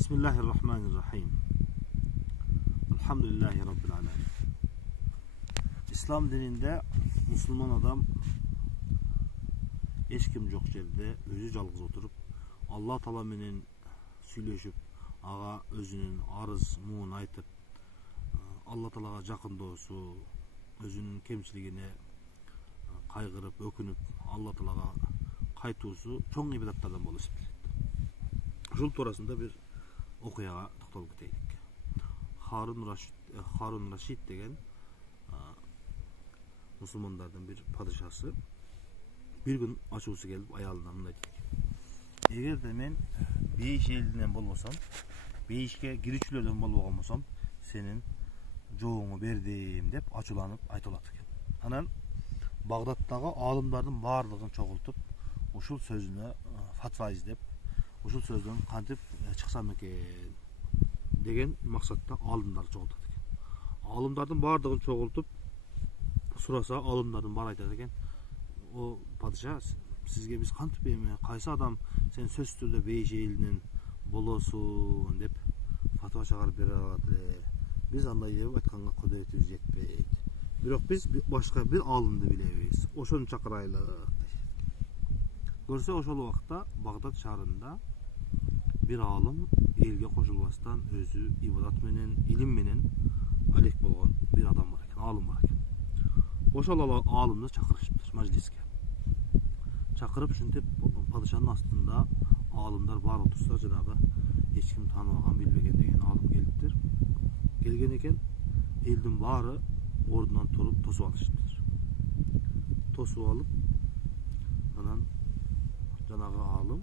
Bismillahirrahmanirrahim. Elhamdülillahi Rabbil alemin. İslam dininde Müslüman adam hiç kim yok yerde özü жалгыз oturup Allah Taala menen süйлöşüp ağa özünün arız muğun aytıp Allah Taalaga jakındоосу, özünün kemçiligine kaygırıp ökünüp Allah Taalaga kaytuusu çoң ibadetlerden bolup esептелет. Жол турасында bir okuyaga toktolup keteylik. Harun Raşid деген Müslümanlardan bir padişası bir gün açuusu gelip ayalından mындай дейт. Eger de men beyиш elinden bolbosam, beyişke girүүчүлөрдөн болбогон болсом, senin жооңу бердим деп ачууланып айтылат экен. Анан Bagdaddагы алымдардын баардыгын чогултуп, ушул сөзүнө фатва издеп, ушул сөздөн кантип чыксам экен деген максатта алымдар чогултат экен. Алымдардын баардыгын чогултуп сураса, алымдардын баары айтат экен: "О падыша, сизге биз кантип эми кайсы адам сен сөзсүз түрдө бейиш элинен болосуң деп фатва чыгарып бере алат эле. Биз андай деп айтканга кудуретибиз жетпейт. Бирок биз башка бир алымды билебиз. Ошону чакырайлык." Көрсө ошол убакта Багдад шаарында bir alım elge koşulmasından özü ibadat menen, ilim menen alek bolgan bir adam var eken, alım var eken. Oşol alımды çakırışıptır majliske. Çakırıp şuntep padişanın astında alımlar bar otursa, janagı hiç kim tanımagan, bilbegen degen alım geliptir. Gelgen eken eldin baары ordundan turup tosup alışıptır. Tosup alıp anan janagı alım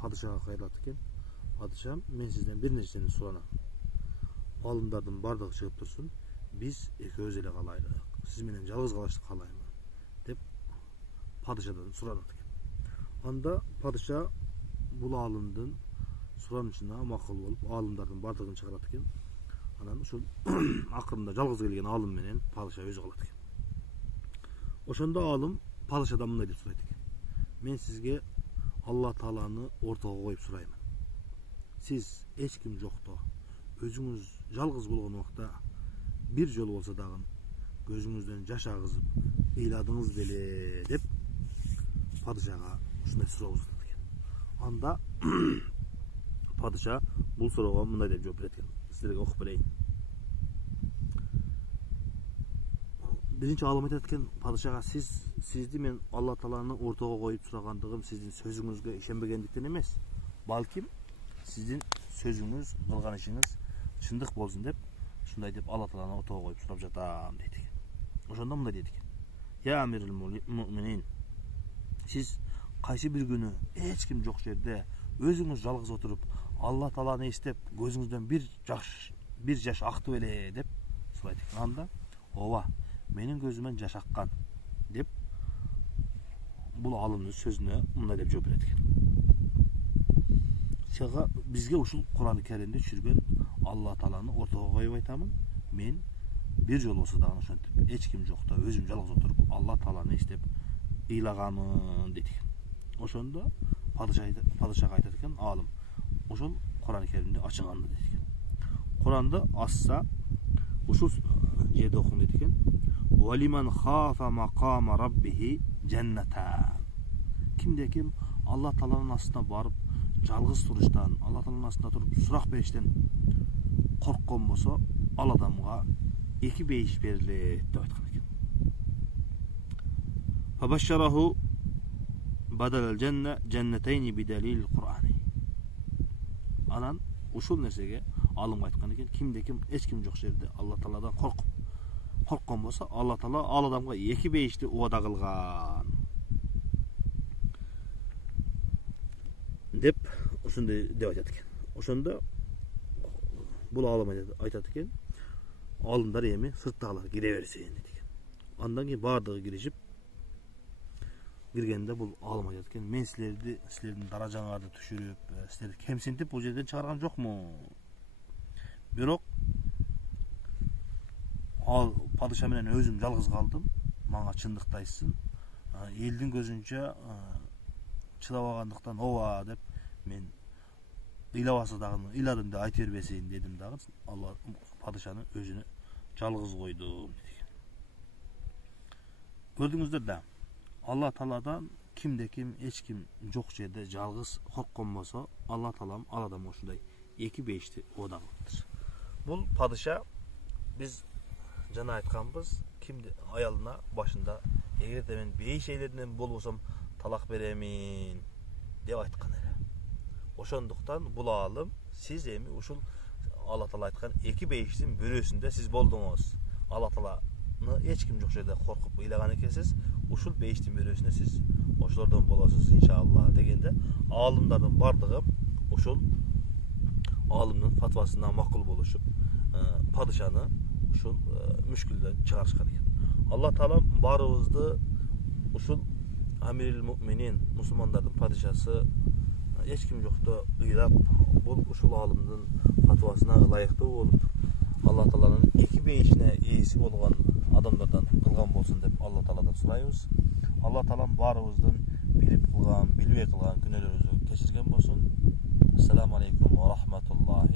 padişaha kayrat eken: "Padişam, men sizden bir nersени суранам. Алымдардын бардыгы чыгып турсун, биз экөөбүз эле калайлык. Сиз менен жалгыз калышты каалаймын" деп падышадан суранат экен. Анда падыша бул алымдын суранышына макул болуп, алымдардын бардыгын чыгарат экен. Анан ушул акырында жалгыз келген алым менен падыша өзү калат экен. Ошондо алым падышадан мындай деп сурайт экен: "Мен сизге Allah Taala'nı ortaga koyup surayman. Siz hiç kim jokto, özüңүz жалгыз болгон убакта bir жол болсо дагы көзүңүздөн жаш агызып ыйладыңыз беле" деп падышага ушундай суроо узатат экен. Анда падыша бул суроого мындай деп жооп берет экен. Сиздерге окуп берейин. Birinci alım aytat eкен padışaga: "Sizdi men Allah Taala'nı ortaga koyup suragandыгым sizdin sözüңүзгө ишенбегендиктен эмес, балким sizdin sözüңүz, кылган ишиңиз чындык болсун деп, ушундай деп Allah Taala'ны ortaga koyup сурап жатам" дейт экен. Ошондо мындай дейт экен: "Я амирул муъминин, siz кайсы бир күнү эч ким жок жерде өзүңүз жалгыз отуруп Allah Taala'ны эстеп, көзүңүздөн bir жаш акты беле" деп сурайт экен. Анда: "Ооба, менин көзүмөн жаш аккан" деп бул алымдын сөзүнө мындай деп жооп берет экен: "Сага бизге ушул Кур'ан-ы Керимде түшүргөн Allah Taala'ны ортого коюп айтамын. Мен bir жол болсо дагы ошентип эч ким жокто өзүм жалгыз отуруп Allah Taala'ны эстеп ыйлагамын" дейт экен. Ошондо падышага айтат экен алым: "Ошол Кур'ан-ы Керимде ачыңанды" дейт экен. Куранды ачса ушул жерде окуң дейт экен: "Валиман хафа макама раббихи дженнатан". Кимде ким Allah Taala'nын астына барып жалгыз туруштан, Allah Taala'nын астына туруп сурак бериштен корккон болсо, ал адамга эки бейиш берилет деп айткан экен. Фабашшараху бадалал дженна дженнатайни бидалил Кур'ани. Анан ушул нерсеге алым айткан экен: кимде ким эч ким жок жерде Allah Taala'дан корккон болсо, Allah Taala ал адамга эки бейишти убада кылган деп ушундай деп айтат экен. Ошондо бул алым айтат экен: "Алымдар эми сырттагылар кире берсин" дейт экен. Андан кийин баардыгы киришип, киргенде бул алым айтат экен: "Мен силердин даражаңарды түшүрүп, силерди кемсинтип бул жерден чыгарган жокмун. Бирок ал падыша менен өзүм жалгыз калдым. Мага чындыкты айтсын. Элдин көзүнчө чыдабагандыктан ооба деп мен İlavası dağını iladım da aytır beseyin dedim dağı. Allah padişanın özünü жалғыз koydu dedik. Gördüңүздөр da Allah Taala'dan kimde kim hiç kim çok şeyde жалғыз korkkan bolsa Allah Taala'm al adam oşunday 2-5'ti oda kılıptır. Bu padişa biz jana aytkanbız kimde ayalına başında eğer de men 5 şeylerden bolbosam talak beremin dep aytkan ele. Oşonduktan bul alım siz emi uşul Allah Taala aytkan 2-5'tin bürösünde siz boldunuz. Allah Taala'ны hiç kim yok şeyde korkup ilagan ekesiz. Uşul 5'tin bürösünde siz oşlardan bolasınız inşallah degende alımlardan bardığı uşul alımның fatvasından makul boluşup padişanı uşul müşkülden çıkarışkan ekan. Allah Taala barыбызды uşul Amiril Müminin musulmanların padişası hiç kim yoktu ıyrap bu uşul alımның fatvasına layıklı olup Allah Taala'nın 2-5'ine iyisi bolgan adamlardan kılgan bolsun dep Allah Taala'dan surayız. Allah Taala'm barыбыздын bilip kılgan, bilbey kılgan günlerimizi keçirgen bolsun. Assalamu aleykum ve rahmetullah.